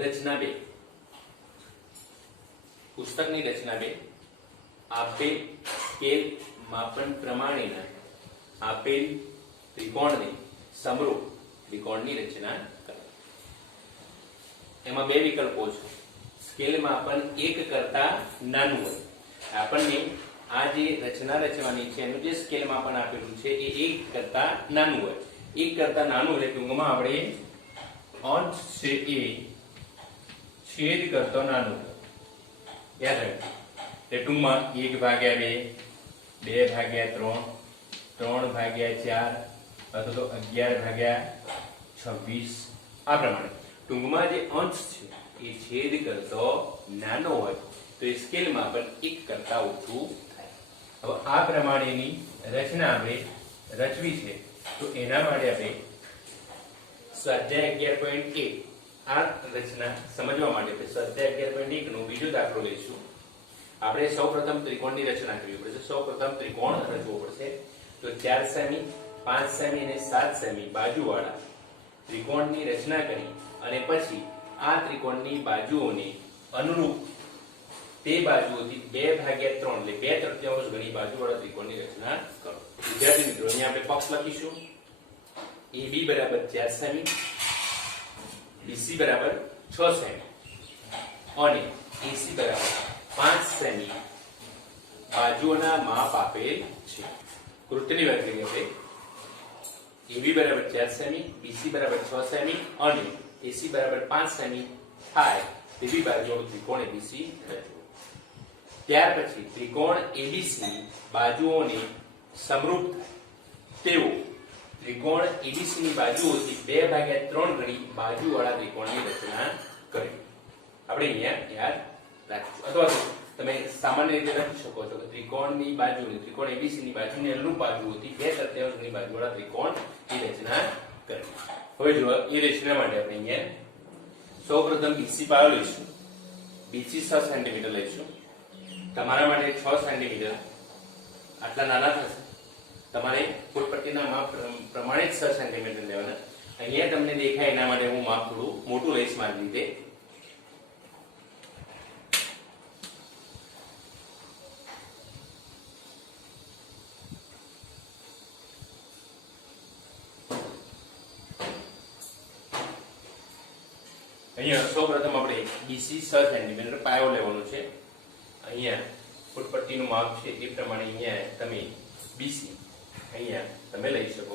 રચના 2 પુસ્તકની રચના 2 આપેલ સ્કેલ માપન પ્રમાણેના આપેલ ત્રિકોણને સમરૂપ ત્રિકોણની રચના કરો. એમાં બે વિકલ્પો છે. સ્કેલ માપન 1 કરતા નાનું હોય. આપણને આ જે રચના રચવાની છે એનું જે સ્કેલ માપન આપેલું છે એ 1 કરતા નાનું હોય. 1 કરતા નાનું એટલે ટૂંકમાં આપણે અંશ છે એ છેદ કરતો નાનું યાદ રાખજો. એટલે ટૂંકમાં 1/2, 2/3, 3/4 અથવા તો 11/26 આ પ્રમાણે ટૂંકમાં જે અંશ છે એ છેદ કરતો નાનો હોય તો એ સ્કેલ માપન 1 કરતા ઓછું થાય. હવે આ પ્રમાણેની રચના આપણે રચવી છે તો એના માટે આપણે સ્વાધ્યાય 11.1 આ રચના સમજવા માટે સ્વાધ્યાય 11.1 નો બીજો દાખલો લઈશું. આપણે સૌપ્રથમ ત્રિકોણની રચના કરવી પડશે. સૌપ્રથમ ત્રિકોણ રચવો પડશે. તો 4 સેમી, 5 સેમી અને 7 સેમી બાજુવાળા ત્રિકોણની રચના કરી અને પછી આ ત્રિકોણની બાજુઓને અનુરૂપ તે બાજુઓથી 2/3 એટલે 2/3 ગણી બાજુવાળા ત્રિકોણની રચના કરો. વિદ્યાર્થી મિત્રો અહીંયા આપણે પક્ષ લખીશું. AB બરાબર 4 સેમી, BC બરાબર 6 સેમી અને AC બરાબર 5 સેમી બાજુઓના માપ આપેલ છે. કૃતિની વાત કરીએ આપણે AB બરાબર 4 સેમી, BC બરાબર 6 સેમી અને AC બરાબર 5 સેમી થાય તેવી બાજુઓનો ત્રિકોણ ABC રચવો. ત્યાર પછી ત્રિકોણ ABC બાજુઓને સમરૂપ થાય તેવો ત્રિકોણ ABC ની બાજુઓથી 2/3 ગણી બાજુવાળા ત્રિકોણની રચના કરવી. આપણે અહીંયા યાદ રાખીશું. અથવા તો તમે સામાન્ય રીતે લખી શકો છો કે ત્રિકોણની બાજુની ત્રિકોણ ABC ની બાજુની અનુરૂપ બાજુઓથી 2/3 ગણી બાજુવાળા ત્રિકોણની રચના કરવી. હવે જો એ રચના માટે આપણે અહીંયા સૌપ્રથમ BC પાયો લઈશું. BC 6 સેન્ટીમીટર લઈશું. તમારા માટે 6 સેન્ટીમીટર આટલા નાના થશે. તમારે ફૂટપટ્ટીના માપ પ્રમાણે જ 6 સેન્ટીમીટર લેવાના. અહીંયા તમને દેખાય એના માટે હું માપ થોડું મોટું લઈશ મારી રીતે. અહીંયા સૌપ્રથમ આપણે BC 6 સેન્ટીમીટર પાયો લેવાનો છે. અહીંયા ફૂટપટ્ટીનું માપ છે એ પ્રમાણે અહીંયા તમે BC અહીંયા તમે લઈ શકો.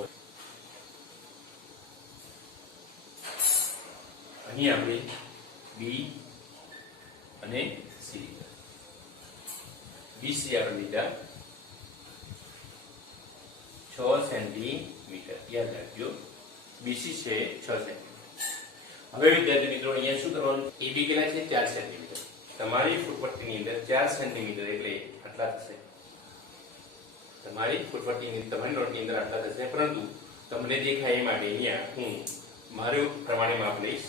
અહીંયા આપણે B અને C BC આપણે લીધા 6 સેન્ટીમીટર યાદ રાખજો. BC છે 6 સેન્ટીમીટર. હવે વિદ્યાર્થી મિત્રો અહીંયા શું કરવાનું? AB કેટલા છે? 4 સેન્ટીમીટર. તમારી ફૂટપટ્ટીની અંદર 4 સેન્ટીમીટર એટલે આટલા થશે. તમારી ફૂટપટ્ટીની તમારી નોટની અંદર આટલા થશે. પરંતુ તમને દેખાય એ માટે અહીંયા હું મારું પ્રમાણે માપ લઈશ.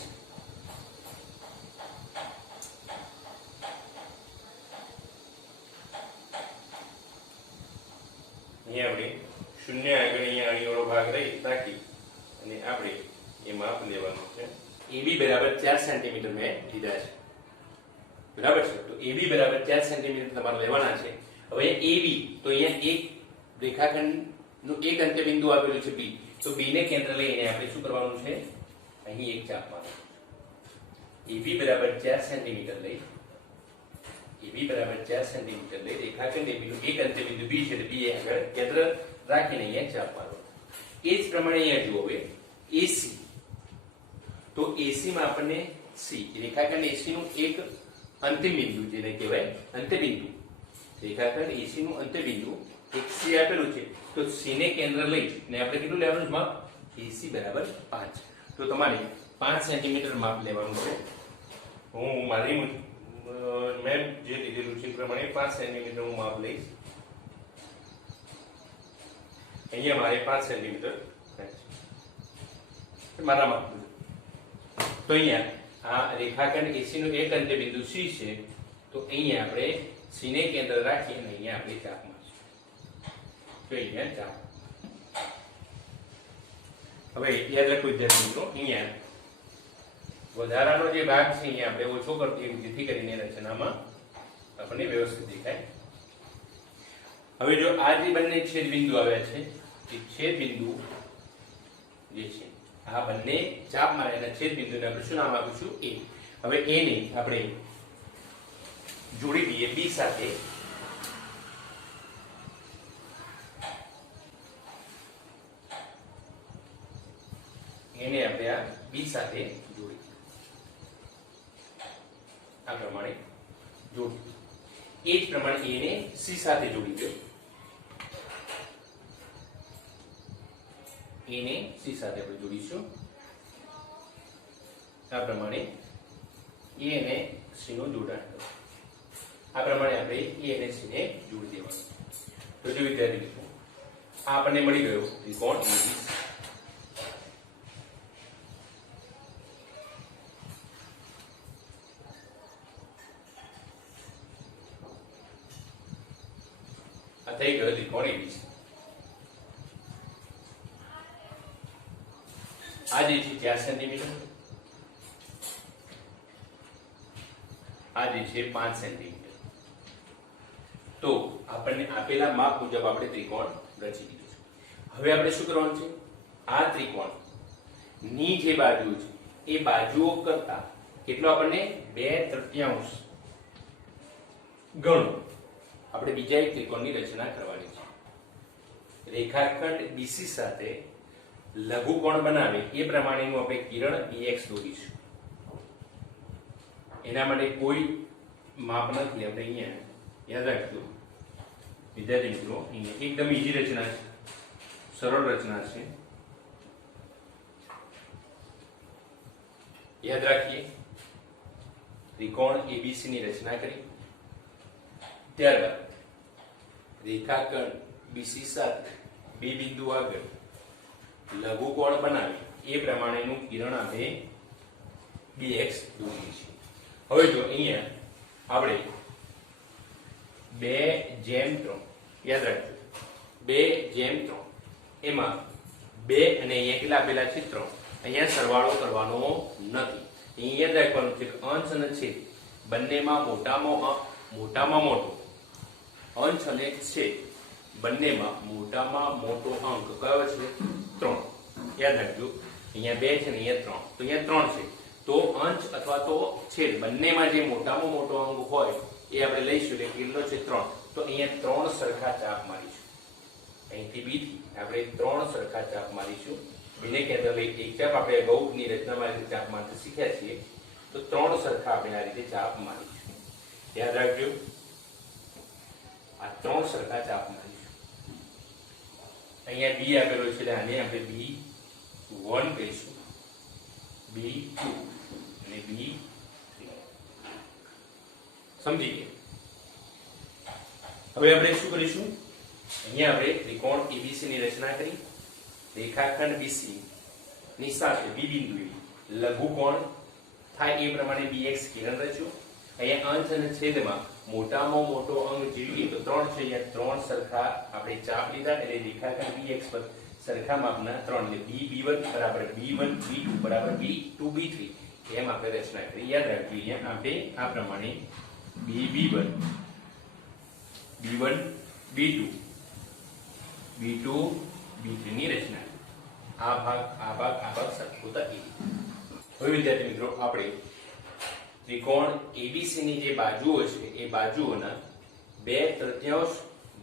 અહીંયા આપણે શૂન્ય આગળ અહીંયા અણીવાળો ભાગ રાખી અને આપણે એ માપ લેવાનું છે. AB બરાબર 4 સેન્ટીમીટર મેં લીધા છે. બરાબર છે. તો AB બરાબર 4 સેન્ટીમીટર તમારે લેવાના છે. હવે AB તો અહીંયા એક રેખાખંડનું એક અંત્યબિંદુ આપેલું છે B. તો B ને કેન્દ્ર લઈને આપણે શું કરવાનું છે? અહીં એક ચાપ મારવાનું. AB બરાબર 4 સેન્ટીમીટર લઈ AB બરાબર 4 સેન્ટીમીટર લઈ રેખાખંડ AB નું એક અંત્યબિંદુ B છે. B આગળ કેન્દ્ર રાખીને અહીંયા ચાપ મારવાનું. એ જ પ્રમાણે અહીંયા જુઓ હવે AC. તો AC માં આપણને C રેખાખંડ AC નું એક અંતિમ બિંદુ જેને કહેવાય અંત્યબિંદુ. રેખાખંડ AC નું અંત્યબિંદુ એક C આપેલું છે. તો C ને કેન્દ્ર લઈ ને આપણે કેટલું લેવાનું છે માપ? AC બરાબર 5. તો તમારે 5 સેન્ટીમીટર માપ લેવાનું છે. હું મારી મેં જે લીધેલું છે પ્રમાણે 5 સેન્ટીમીટર હું માપ લઈશ. અહીંયા મારે 5 સેન્ટીમીટર મારા માપ. તો અહીંયા આ રેખાખંડ AC નું એક અંત્યબિંદુ C છે. તો અહીંયા આપણે C ને કેન્દ્ર રાખી અને અહીંયા આપણે ચાપ મારશું. તો અહીંયા ચાપ. હવે યાદ રાખો વિદ્યાર્થી મિત્રો અહીંયા વધારાનો જે ભાગ છે અહીંયા આપણે ઓછો કરતી જેથી કરીને રચનામાં આપણને વ્યવસ્થિત દેખાય. હવે જો આ જે બંને છેદ બિંદુ આવ્યા છે એ છેદ બિંદુ જે છે આ બંને ચાપ મારેલા છેદ બિંદુને આપણે શું નામ આપીશું? એ. હવે એ ને આપણે જોડી દઈએ બી સાથે. એને આપણે આ બી સાથે જોડી આ પ્રમાણે જોડી. એ જ પ્રમાણે એને સી સાથે જોડી દો. એને સી સાથે આપણે જોડીશું આ પ્રમાણે. એ અને સી નું જોડાણ કરો. આ પ્રમાણે આપણે એ અને સી ને જોડી દેવાનું. તો જો વિદ્યાર્થી મિત્રો આ આપણને મળી ગયો ત્રિકોણ એબીસી. આ થઈ ગયો ત્રિકોણ એબીસી. આ જે છે 4 સેન્ટીમીટર, આ જે છે 5 સેન્ટીમીટર. તો આપણને આપેલા માપ મુજબ આપણે ત્રિકોણ રચી દીધું છે. હવે આપણે શું કરવાનું છે? આ ત્રિકોણ ની જે બાજુ છે એ બાજુઓ કરતા કેટલો આપણને 2/3 ગણો આપણે બીજા એક ત્રિકોણની રચના કરવાની છે. રેખાખંડ BC સાથે લઘુકોણ બનાવે એ પ્રમાણેનું આપણે કિરણ BX દોરીશું. એના માટે કોઈ માપ નથી. આપણે અહીંયા યાદ રાખજો વિદ્યાર્થી મિત્રો, અહીંયા એકદમ ઈઝી રચના છે, સરળ રચના છે. યાદ રાખીએ ત્રિકોણ ABC ની રચના કરી. ત્યારબાદ રેખાખંડ BC સાથે બે બિંદુ આગળ લઘુકોણ બનાવી એ પ્રમાણેનું કિરણ આપણે BX દોરીએ છીએ. હવે જો અહીંયા આપણે 2/3 યાદ રાખજો 2/3 એમાં 2 અને અહીંયા કેટલા આપેલા છે? 3. અહીંયા સરવાળો કરવાનો નથી. અહીંયા યાદ રાખવાનું છે કે અંશ અને છેદ બંનેમાં મોટામાં મોટો અંશ અને છેદ બંનેમાં મોટામાં મોટો અંક કયો છે? 3. યાદ રાખજો અહીંયા 2 છે ને અહીંયા 3. તો અહીંયા 3 છે. તો અંશ અથવા તો છેદ બંનેમાં જે મોટામાં મોટો અંક હોય એ આપણે લઈશું. એટલે કેટલો છે? 3. તો અહીંયા 3 સરખા ચાપ મારીશું. અહીંથી બી થી આપણે 3 સરખા ચાપ મારીશું. બીને કેન્દ્ર લઈ એક ચાપ આપણે અગાઉની રચનામાં રીતે ચાપ મારતા શીખ્યા છીએ. તો 3 સરખા આપણે આ રીતે ચાપ મારીશું. યાદ રાખજો આ 3 સરખા ચાપ મારીશું. અહીંયા બી આપેલો છે એટલે આને આપણે B1 કહીશું, B2 અને B3. સમજી ગયા? હવે આપણે શું કરીશું? અહીંયા આપણે ત્રિકોણ ABC ની રચના કરી. રેખાખંડ BC ની સાથે B બિંદુએ લઘુકોણ થાય એ પ્રમાણે BX કિરણ રચ્યું. અહીંયા અંશ અને છેદમાં મોટામાં મોટો અંક જોઈએ તો 3 છે. અહીંયા 3 સરખા આપણે ચાપ લીધા એટલે રેખાખંડ BX પર સરખા માપના 3 એટલે B1 બરાબર B1 B2 બરાબર B2 B3 એમ આપણે રચના કરી. યાદ રાખજો અહીંયા આપણે આ પ્રમાણે B1 B1 B2 B2 B3 ની રચના. આ ભાગ સરખુતા એ. હવે વિદ્યાર્થી મિત્રો આપણે ત્રિકોણ ABC ની જે બાજુઓ છે એ બાજુઓના 2/3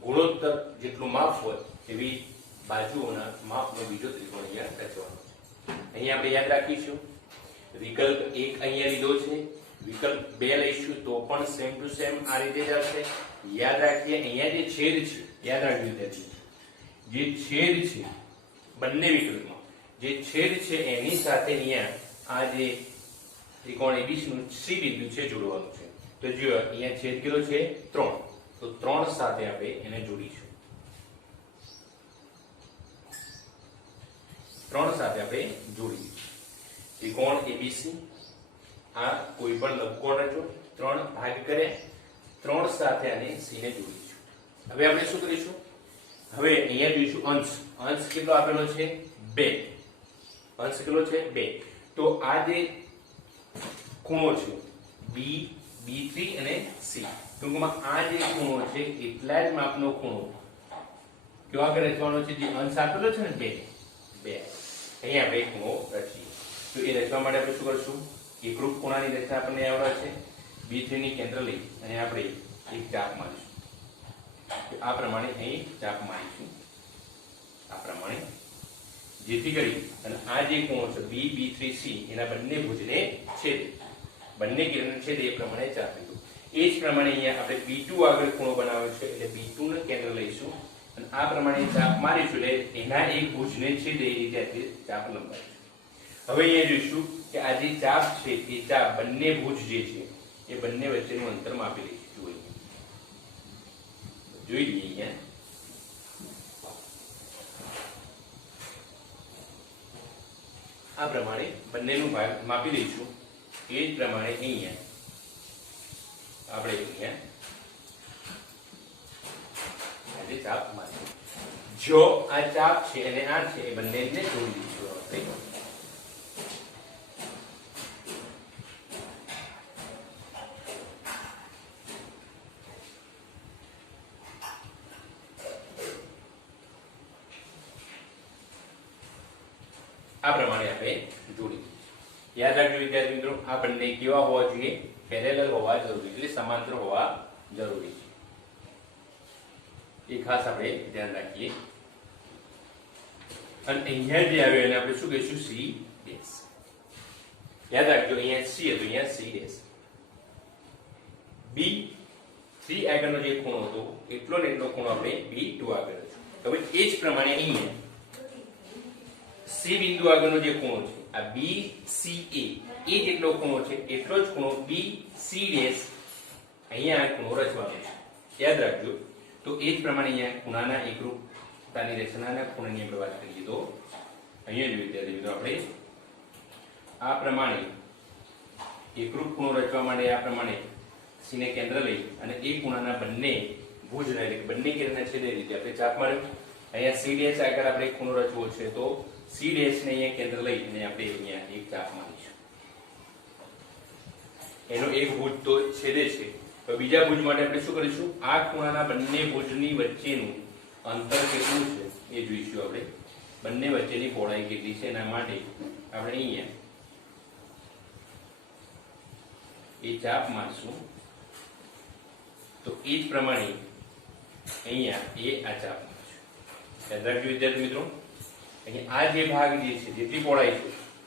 ગુણોત્તર જેટલું માપ હોય એવી બાજુઓના માપનો બીજો ત્રિકોણ અહીંયા રચવાનો છે. અહીંયા આપણે યાદ રાખીશું વિકલ્પ 1 અહીંયા લીધો છે, વિકલ્પ 2 લઈશું તો પણ સેમ ટુ સેમ આ રીતે જ આવશે. યાદ રાખીએ અહીંયા જે છેદ છે, યાદ રાખજો વિદ્યાર્થી, જે છેદ છે બંને વિકલ્પમાં જે છેદ છે એની સાથે અહીંયા આ જે ત્રિકોણ ABC નું C બિંદુ છે જોડવાનું છે. તો જો અહીંયા છેદ કેટલો છે? 3. તો 3 સાથે આપણે એને જોડીશું. 3 સાથે આપણે જોડીશું. ત્રિકોણ ABC આ કોઈ પણ લઘુકોણ રચો, 3 ભાગ કરે, 3 સાથે આને C ને જોડીશું. હવે આપણે શું કરીશું? હવે અહીંયા જોઈશું અંશ. અંશ કેટલો આપેલો છે? 2. અંશ કેટલો છે? 2. તો આ જે ખૂણો છે બી, B3 અને C. ટૂંકમાં આ જે ખૂણો છે એટલા જ માપનો ખૂણો કયો આગળ રચવાનો છે, જે અંશ આપેલો છે ને 2 અહીંયા આપણે ખૂણો રચીએ. તો એ રચવા માટે આપણે શું કરશું, એકરૂપ ખૂણાની રચના આપણને આવડે છે. B3 ની કેન્દ્ર લઈ અને આપણે એક ચાપ મારીશું. આ પ્રમાણે અહીં ચાપ મારીશું આ પ્રમાણે, જેથી કરી અને આ જે ખૂણો છે B, B3, C એના બંને ભુજને છેદે, બંને કિરણને છેદે એ પ્રમાણે ચાપ લીધું. એ જ પ્રમાણે અહીંયા આપણે B2 આગળ ખૂણો બનાવ્યો છે એટલે B2 ને કેન્દ્ર લઈશું અને આ પ્રમાણે ચાપ મારીશું એટલે એના એક ભુજને છેદે એ રીતે ચાપ લંબાવીશું. હવે અહીંયા જોઈશું કે આ જે ચાપ છે એ ચાપ બંને ભુજ જે છે એ બંને વચ્ચેનું અંતર માપી લઈશું. જોઈ લઈએ અહીંયા આ પ્રમાણે બંનેનું ભાગ માપી લઈશું. એ જ પ્રમાણે અહીંયા આપણે અહીંયા ચાપ મારીશું. જો આ ચાપ છે અને આ છે એ બંનેને જોડી દઈશું આપણે. આ પ્રમાણે આપણે જોડી. યાદ રાખજો વિદ્યાર્થી મિત્રો, આ બંને કેવા હોવા જોઈએ, પેરેલલ હોવા જરૂરી, એટલે સમાંતર હોવા જરૂરી છે. એ ખાસ આપણે ધ્યાન રાખીએ. અને અહીંયા જે આવ્યો એને આપણે શું કહીશું, C ડેશ. યાદ રાખજો અહીંયા C હતું, અહીંયા C ડેશ. B3 આગળનો જે ખૂણો હતો એટલો ને એટલો ખૂણો આપણે B2 આગળ છે. હવે એ જ પ્રમાણે અહીંયા C બિંદુ આગળનો જે ખૂણો છે આ BCA એ જેટલો ખૂણો છે એટલો જ ખૂણો BC ડેશ અહીંયા આ ખૂણો રચવાનો છે. યાદ રાખજો. તો એ જ પ્રમાણે અહીંયા ખૂણાના એકરૂપતાની રચનાના ખૂણાની આપણે વાત કરીએ તો અહીંયા જો વિદ્યાર્થી મિત્રો આપણે આ પ્રમાણે એકરૂપ ખૂણો રચવા માટે આ પ્રમાણે C ને કેન્દ્ર લઈ અને એ ખૂણાના બંને ભુજને એટલે કે બંને કિરણને છેદે રીતે આપણે ચાપ માર્યું. અહીંયા C ડેશ આગળ આપણે ખૂણો રચવો છે તો C ડેશ ને અહીંયા કેન્દ્ર લઈ અને આપણે અહીંયા એક ચાપ મારીશું. એનો એક ભુજ તો છેદે છે. તો બીજા ભુજ માટે આપણે શું કરીશું, આ ખૂણાના બંને ભુજની વચ્ચેનું અંતર કેટલું છે એ જોઈશું આપણે. બંને વચ્ચેની પહોળાઈ કેટલી છે એના માટે આપણે અહીંયા એ ચાપ મારશું. તો એ જ પ્રમાણે અહીંયા એ આ ચાપ મારશું. યાદ રાખજો વિદ્યાર્થી મિત્રો, અહીંયા આ જે ભાગ જે છે જેટલી પહોળાઈ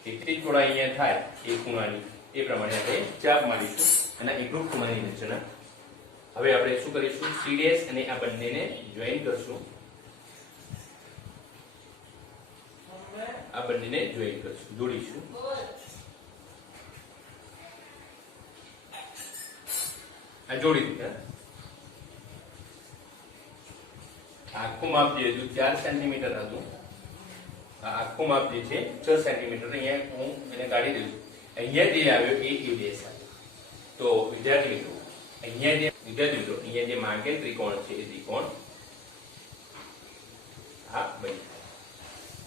છે એટલી જ પહોળાઈ અહીંયા થાય એ ખૂણાની, એ પ્રમાણે આપણે ચાપ મારીશું અને એકરૂપ ખૂણાની રચના. હવે આપણે શું કરીશું, C ડેશ અને આ બંનેને જોઈન કરશું. આ બંનેને જોઈન કરશું, જોડીશું. આ જોડી દીધા. આખું માપ જે હતું 4 સેન્ટીમીટર હતું, આ આખું માપ જે છે 6 સેન્ટીમીટર. અહીંયા હું એને કાઢી દઉં. અહીંયા જે આવ્યો એ ડેશ આવ્યો. તો વિદ્યાર્થી મિત્રો અહીંયા જે માંગેલ ત્રિકોણ છે એ ત્રિકોણ આ બન્યો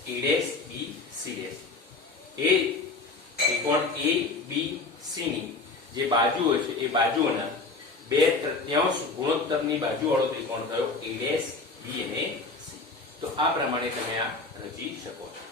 A dash B C dash. એ ત્રિકોણ A B C ની જે બાજુઓ છે એ બાજુઓના 2/3 ગુણોત્તરની બાજુવાળો ત્રિકોણ થયો A ડેશ B અને C. તો આ પ્રમાણે તમે આ રચી શકો છો.